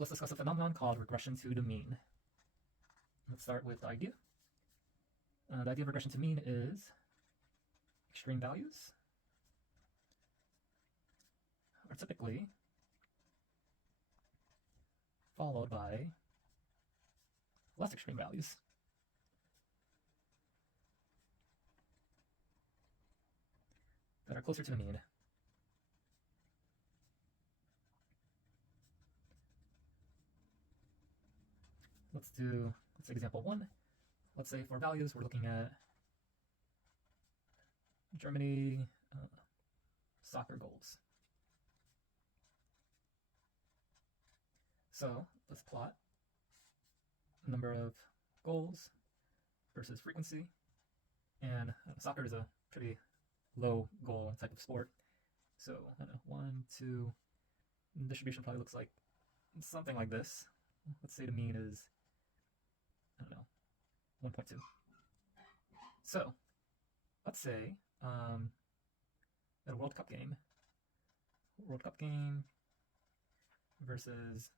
let's discuss a phenomenon called regression to the mean. Let's start with the idea. The idea of regression to mean is extreme values are typically followed by less extreme values. That are closer to the mean. Let's say example 1. Let's say for values, we're looking at Germany soccer goals. So let's plot the number of goals versus frequency. And soccer is a pretty low goal type of sport. So I don't know, 1, 2, distribution probably looks like something like this. Let's say the mean is, I don't know, 1.2. So let's say at a World Cup game versus,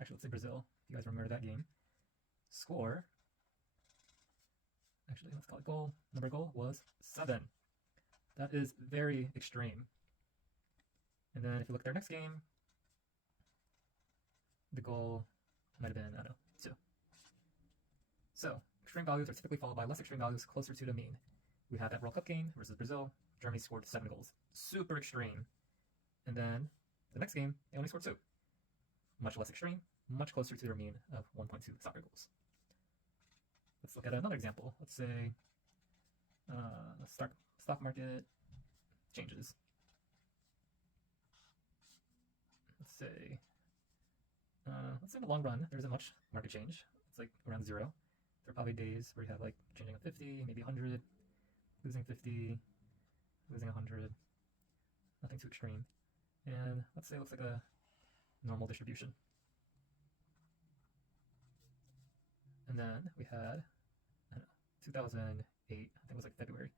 actually let's say Brazil, if you guys remember that game, score, actually let's call it goal, number of goal was 7. That is very extreme. And then if you look at their next game, the goal might have been, I don't know, 2. So extreme values are typically followed by less extreme values closer to the mean. We had that World Cup game versus Brazil. Germany scored 7 goals. Super extreme. And then the next game, they only scored 2. Much less extreme, much closer to their mean of 1.2 soccer goals. Let's look at another example. Let's say stock market changes. Let's say in the long run, there isn't much market change. It's like around 0. There are probably days where you have like changing of 50, maybe 100, losing 50, losing 100. Nothing too extreme. And let's say it looks like a normal distribution. And then we had, I don't know, 2008, I think it was like February.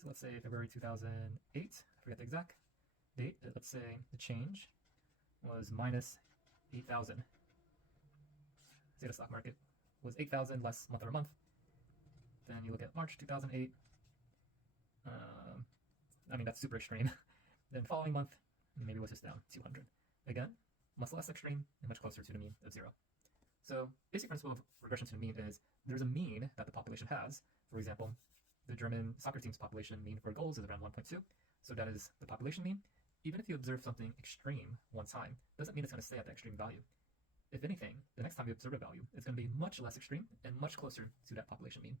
So let's say February 2008, I forget the exact date. Let's say the change was minus 8,000. Say the stock market was 8,000 less month over month. Then you look at March 2008. I mean, that's super extreme. Then following month, maybe it was just down 200. Again, much less extreme and much closer to the mean of 0. So basic principle of regression to the mean is there's a mean that the population has. For example, the German soccer team's population mean for goals is around 1.2. So that is the population mean. Even if you observe something extreme one time, doesn't mean it's going to stay at the extreme value. If anything, the next time you observe a value, it's going to be much less extreme and much closer to that population mean.